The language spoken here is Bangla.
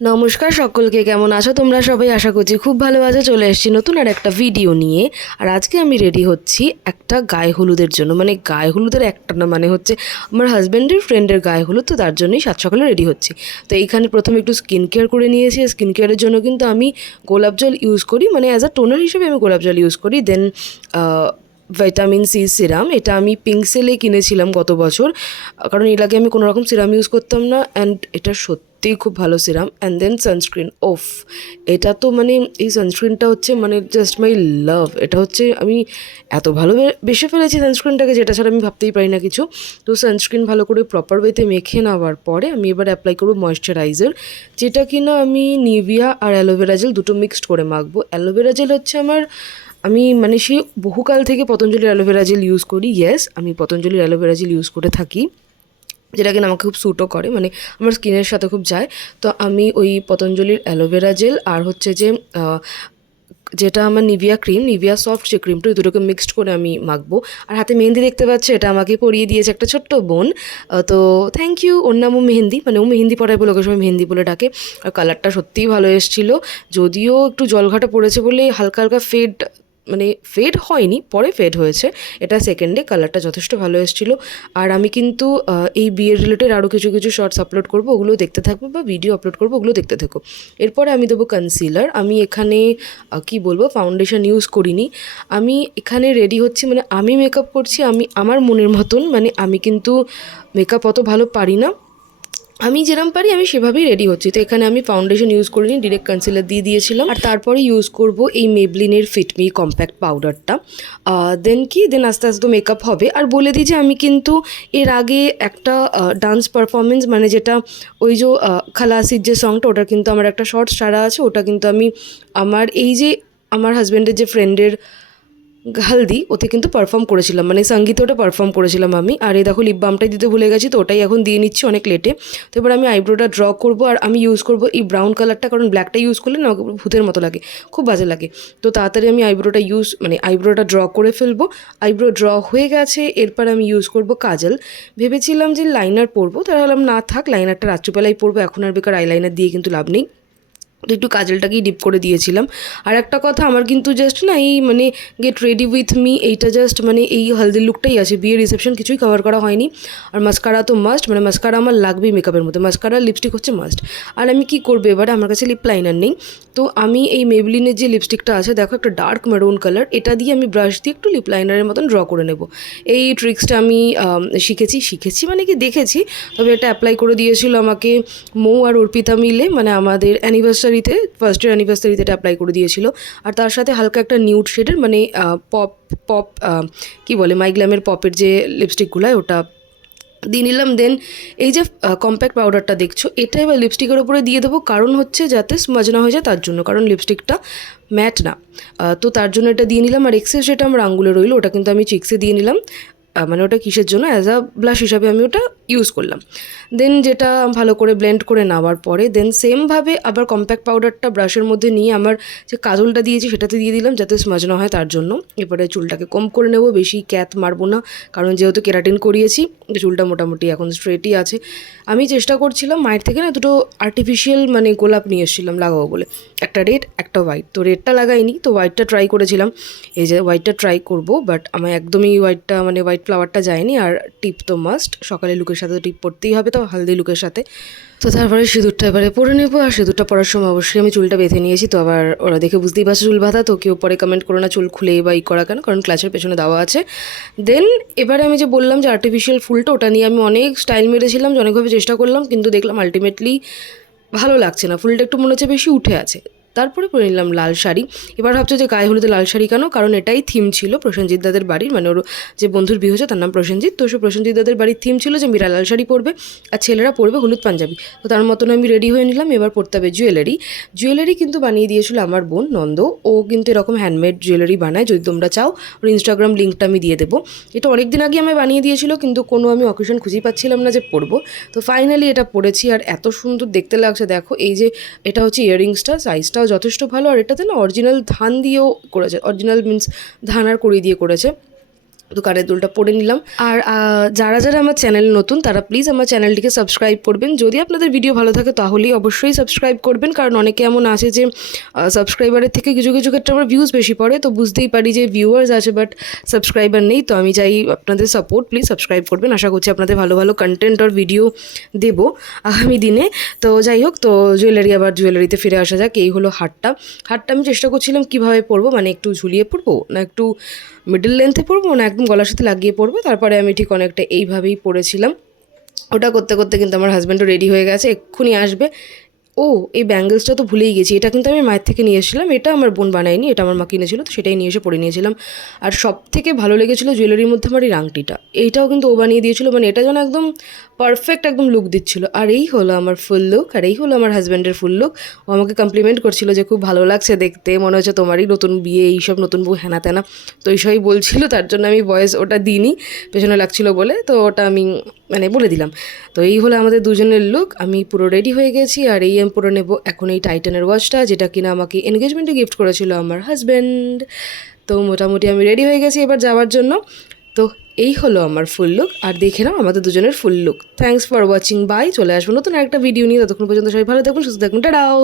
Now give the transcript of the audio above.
নমস্কার সকলকে, কেমন আছো তোমরা সবাই? আশা করছি খুব ভালো আছো। চলে এসেছি নতুন আর একটা ভিডিও নিয়ে। আর আজকে আমি রেডি হচ্ছি একটা গায়ে হলুদের জন্য। মানে গায়ে হলুদের একটা না, মানে হচ্ছে আমার হাজব্যান্ডের ফ্রেন্ডের গায়ে হলুদ, তো তার জন্যই সাত সকালে রেডি হচ্ছি। তো এইখানে প্রথমে একটু স্কিন কেয়ার করে নিয়েছি। স্কিন কেয়ারের জন্য কিন্তু আমি গোলাপ জল ইউজ করি, মানে অ্যাজ আ টোনার হিসেবে আমি গোলাপ জল ইউজ করি। দেন ভিটামিন সি সিরাম, এটা আমি পিঙ্ক সেলে কিনেছিলাম গত বছর, কারণ এর আগে আমি কোনো রকম সিরাম ইউজ করতাম না। অ্যান্ড এটা সত্যিই খুব ভালো সিরাম। অ্যান্ড দেন সানস্ক্রিন, ওফ, এটা তো মানে এই সানস্ক্রিনটা হচ্ছে মানে জাস্ট মাই লাভ। এটা হচ্ছে আমি এত ভালো বেসে ফেলেছি সানস্ক্রিনটাকে, যেটা ছাড়া আমি ভাবতেই পারি না কিছু। তো সানস্ক্রিন ভালো করে প্রপার ওয়েতে মেখে নেওয়ার পরে আমি এবার অ্যাপ্লাই করবো ময়েশ্চারাইজার, যেটা কিনা আমি নিভিয়া আর অ্যালোভেরা জেল দুটো মিক্সড করে মাখবো। অ্যালোভেরা জেল হচ্ছে আমি মানে সেই বহুকাল থেকে পতঞ্জলির অ্যালোভেরা জেল ইউজ করি। ইয়েস, আমি পতঞ্জলির অ্যালোভেরা জেল ইউজ করে থাকি, যেটা কিনা আমাকে খুব স্যুটও করে, মানে আমার স্কিনের সাথে খুব যায়। তো আমি ওই পতঞ্জলির অ্যালোভেরা জেল আর হচ্ছে যে যেটা আমার নিভিয়া ক্রিম, নিভিয়া সফট যে ক্রিমটা, ওই দুটোকে মিক্সড করে আমি মাখবো। আর হাতে মেহেন্দি দেখতে পাচ্ছে, এটা আমাকে পরিয়ে দিয়েছে একটা ছোট্ট বোন। তো থ্যাংক ইউ। ওর নামও মেহেন্দি, মানে ও মেহেন্দি পরায় বলে ওকে সবাই মেহেন্দি বলে ডাকে। আর কালারটা সত্যিই ভালো এসেছিলো, যদিও একটু জলঘাটা পড়েছে বলে হালকা হালকা ফেড, মানে ফেড হয়নি, পরে ফেড হয়েছে। এটা সেকেন্ডে, কালারটা যথেষ্ট ভালো এসেছিলো। আর আমি কিন্তু এই বিয়ের রিলেটেড আরও কিছু কিছু শর্টস আপলোড করবো, ওগুলো দেখতে থাকবো, বা ভিডিও আপলোড করবো, ওগুলো দেখতে থাকো। এরপরে আমি দেবো কনসিলার। আমি এখানে কি বলবো, ফাউন্ডেশন ইউজ করিনি। আমি এখানে রেডি হচ্ছি, মানে আমি মেকআপ করছি আমি আমার মনের মতন। মানে আমি কিন্তু মেকআপ অত ভালো পারি না, আমি যেরকম পারি আমি সেভাবেই রেডি হচ্ছি। তো এখানে আমি ফাউন্ডেশন ইউজ করিনি, ডিরেক্ট কনসিলার দিয়ে দিয়েছিলাম। আর তারপরে ইউজ করব এই মেবলিনের ফিটমি কম্প্যাক্ট পাউডারটা। দেন আস্তে আস্তে মেকআপ হবে। আর বলে দিই যে আমি কিন্তু এর আগে একটা ডান্স পারফরমেন্স, মানে যেটা ওই যে খালাসির যে সংটা, ওটার কিন্তু আমার একটা শর্টস ছাড়া আছে। ওটা কিন্তু আমি আমার এই যে আমার হাজব্যান্ডের যে ফ্রেন্ডের হালদি, ওতে কিন্তু পারফর্ম করেছিলাম, মানে সঙ্গীতে ওটা পারফর্ম করেছিলাম আমি। আর এই দেখো লিপ বামটাই দিতে ভুলে গেছি, তো ওটাই এখন দিয়ে নিচ্ছি অনেক লেটে। তো এবার আমি আইব্রোটা ড্র করবো, আর আমি ইউজ করবো এই ব্রাউন কালারটা, কারণ ব্ল্যাকটা ইউজ করলে না ভূতের মতো লাগে, খুব বাজে লাগে। তো তাড়াতাড়ি আমি আইব্রোটা ড্র করে ফেলবো। আইব্রো ড্র হয়ে গেছে, এরপর আমি ইউজ করবো কাজল। ভেবেছিলাম যে লাইনার পরবো, তাহলে ভাবলাম না থাক, লাইনারটা রাত্রিবেলায় পরবো, এখন আর বেকার আইলাইনার দিয়ে কিন্তু লাভ নেই। তো একটু কাজলটাকেই ডিপ করে দিয়েছিলাম। আর একটা কথা, আমার কিন্তু জাস্ট না এই মানে গেট রেডি উইথ মি, এইটা জাস্ট মানে এই হলদির লুকটাই আছে, বিয়ের রিসেপশন কিছুই কভার করা হয়নি। আর মাস্কারা তো মাস্ট, মানে মাস্কারা আমার লাগবেই মেকআপের মধ্যে, মাস্কারা লিপস্টিক হচ্ছে মাস্ট। আর আমি কি করবো এবারে, আমার কাছে লিপ লাইনার নেই। তো আমি এই মেবলিনের যে লিপস্টিকটা আছে, দেখো একটা ডার্ক মেরুন কালার, এটা দিয়ে আমি ব্রাশ দিয়ে একটু লিপ লাইনারের মতন ড্র করে নেব। এই ট্রিক্সটা আমি শিখেছি মানে কি দেখেছি, তবে এটা অ্যাপ্লাই করে দিয়েছিল আমাকে মৌ আর অর্পিতা মিলে, মানে আমাদের অ্যানিভার্সারিতে, ফার্স্ট ইয়ার অ্যানিভার্সারিতে এটা অ্যাপ্লাই করে দিয়েছিল। আর তার সাথে হালকা একটা নিউড শেডের, মানে পপ পপ কী বলে, মাইগ্ল্যামের পপের যে লিপস্টিকগুলো, ওটা দিয়ে নিলাম। দেন এই যে কম্প্যাক্ট পাউডারটা দেখছো, এটা এবার লিপস্টিকের ওপরে দিয়ে দেবো, কারণ হচ্ছে যাতে স্মাজ না হয়ে যায় তার জন্য, কারণ লিপস্টিকটা ম্যাট না। তো তার জন্য এটা দিয়ে নিলাম। আর এক্সেস যেটা আমার আঙুলে রইলো, ওটা কিন্তু আমি চিক্সে দিয়ে নিলাম, মানে ওটা কিসের জন্য, অ্যাজ আ ব্লাশ হিসাবে আমি ওটা ইউজ করলাম। দেন যেটা ভালো করে ব্লেন্ড করে নেওয়ার পরে দেন সেমভাবে আবার কম্প্যাক্ট পাউডারটা ব্রাশের মধ্যে নিয়ে আমার যে কাজলটা দিয়েছি সেটাতে দিয়ে দিলাম, যাতে স্মাজ না হয় তার জন্য। এবারে চুলটাকে কম করে নেব, বেশি ক্যাত মারবো না, কারণ যেহেতু কেরাটিন করিয়েছি চুলটা মোটামুটি এখন স্ট্রেটই আছে। আমি চেষ্টা করছিলাম মায়ের থেকে না দুটো আর্টিফিশিয়াল মানে গোলাপ নিয়ে এসেছিলাম লাগাবো বলে, একটা রেড একটা হোয়াইট। তো রেডটা লাগাইনি, তো হোয়াইটটা ট্রাই করেছিলাম। এই যে হোয়াইটটা ট্রাই করবো, বাট আমার একদমই হোয়াইটটা মানে হোয়াইট ফ্লাওয়ারটা যায়নি। আর টিপ তো মাস্ট, সকালে লুকের সাথে টিপ পরতেই হবে, তো হালদি লুকের সাথে। তো তারপরে সিঁদুরটা এবারে পরে নেবো। আর সিঁদুরটা পরার সময় অবশ্যই আমি চুলটা বেঁধে নিয়েছি। তো আবার ওরা দেখে বুঝতেই পারছে চুল বাঁধা, তো কেউ পরে কমেন্ট করো না চুল খুলে বা করা কেন, কারণ ক্লাচের পেছনে দেওয়া আছে। দেন এবারে আমি যে বললাম যে আর্টিফিশিয়াল ফুলটা, ওটা নিয়ে আমি অনেক স্টাইল মেরেছিলাম, অনেকভাবে চেষ্টা করলাম, কিন্তু দেখলাম আলটিমেটলি ভালো লাগছে না, ফুলটা একটু মনে হচ্ছে বেশি উঠে আছে। তারপরে পরে নিলাম লাল শাড়ি। এবার ভাবছো যে গায়ে হলুদে লাল শাড়ি কেন, কারণ এটাই থিম ছিল প্রসেনজিৎ দাদের বাড়ির, মানে ওর যে বন্ধুর বিয়ে হয়েছে তার নাম প্রসেনজিৎ, তো সে প্রসেনজিৎ দাদের বাড়ির থিম ছিল যে মীরা লাল শাড়ি পরবে আর ছেলেরা পরবে হলুদ পাঞ্জাবি। তো তার মতন আমি রেডি হয়ে নিলাম। এবার পরতে হবে জুয়েলারি কিন্তু বানিয়ে দিয়েছিল আমার বোন নন্দ, ও কিন্তু এরকম হ্যান্ডমেড জুয়েলারি বানায়, যদি তোমরা চাও ওর ইনস্টাগ্রাম লিঙ্কটা আমি দিয়ে দেবো। এটা অনেক দিন আগে আমি বানিয়ে দিয়েছিল, কিন্তু কোনো আমি অকেশন খুঁজেই পাচ্ছিলাম না যে পরবো। তো ফাইনালি এটা পরেছি, আর এত সুন্দর দেখতে লাগছে দেখো। এই যে এটা হচ্ছে ইয়াররিংসটা, সাইজটাও যথেষ্ট ভালো, আর এটাতে না অরিজিনাল ধান দিয়েও করেছে, অরিজিনাল মিন্স ধান আর কড়ি দিয়ে করেছে। তো কানের দুলটা পরে নিলাম। আর যারা যারা আমার চ্যানেল নতুন তারা প্লিজ আমার চ্যানেলটিকে সাবস্ক্রাইব করবেন। যদি আপনাদের ভিডিও ভালো থাকে তাহলেই অবশ্যই সাবস্ক্রাইব করবেন, কারণ অনেকে এমন আছে যে সাবস্ক্রাইবারের থেকে কিছু কিছু ক্ষেত্রে আমার ভিউজ বেশি পড়ে, তো বুঝতেই পারি যে ভিউয়ার্স আছে বাট সাবস্ক্রাইবার নেই। তো আমি চাই আপনাদের সাপোর্ট, প্লিজ সাবস্ক্রাইব করবেন। আশা করছি আপনাদের ভালো ভালো কন্টেন্ট আর ভিডিও দেবো আগামী দিনে। তো যাই হোক, তো জুয়েলারিতে ফিরে আসা যাক। এই হলো হারটা আমি চেষ্টা করছিলাম কীভাবে পরবো, মানে একটু ঝুলিয়ে পরবো না একটু মিডল লেন্থে পরবো না একদম গলার সাথে লাগিয়ে পরবো। তারপরে আমি ঠিক অনেকটা এইভাবেই পরেছিলাম। ওটা করতে করতে কিন্তু আমার হাজব্যান্ডও রেডি হয়ে গেছে, এক্ষুনি আসবে। ও এই ব্যাঙ্গেলসটা তো ভুলেই গেছি, এটা কিন্তু আমি মায়ের থেকে নিয়ে এসেছিলাম। এটা আমার বোন বানায়নি, এটা আমার মা কিনেছিল, তো সেটাই নিয়ে এসে পরে নিয়েছিলাম। আর সব থেকে ভালো লেগেছিলো জুয়েলারির মধ্যে আমার এই আংটিটা, এইটাও কিন্তু ও বানিয়ে দিয়েছিল। মানে এটা যেন একদম পারফেক্ট একদম লুক দিচ্ছিল। আর এই হলো আমার ফুল লুক, আর এই হলো আমার হাজব্যান্ডের ফুল লুক। ও আমাকে কমপ্লিমেন্ট করছিল যে খুব ভালো লাগছে দেখতে, মনে হচ্ছে তোমারই নতুন বিয়ে, এইসব নতুন বউ হ্যানা ত্যানা, তো এইসবই বলছিল। তার জন্য আমি ভয়েস ওটা দিইনি, পেছনে লাগছিল বলে, তো ওটা আমি মানে বলে দিলাম। তো এই হলো আমাদের দুজনের লুক। আমি পুরো রেডি হয়ে গেছি, আর এই আমি পুরো নেব এখন এই টাইটানের ওয়াচটা, যেটা কিনা আমাকে এনগেজমেন্টে গিফট করেছিল আমার হাজব্যান্ড। তো মোটামুটি আমি রেডি হয়ে গেছি এবার যাওয়ার জন্য। তো এই হলো আমার ফুল লুক, আর দেখে নাও আমাদের দুজনের full look. Thanks for watching, bye. চলে আসবো নতুন একটা ভিডিও নিয়ে, ততক্ষণ পর্যন্ত সবাই ভালো থাকুন, সুস্থ থাকুন, টাটাও।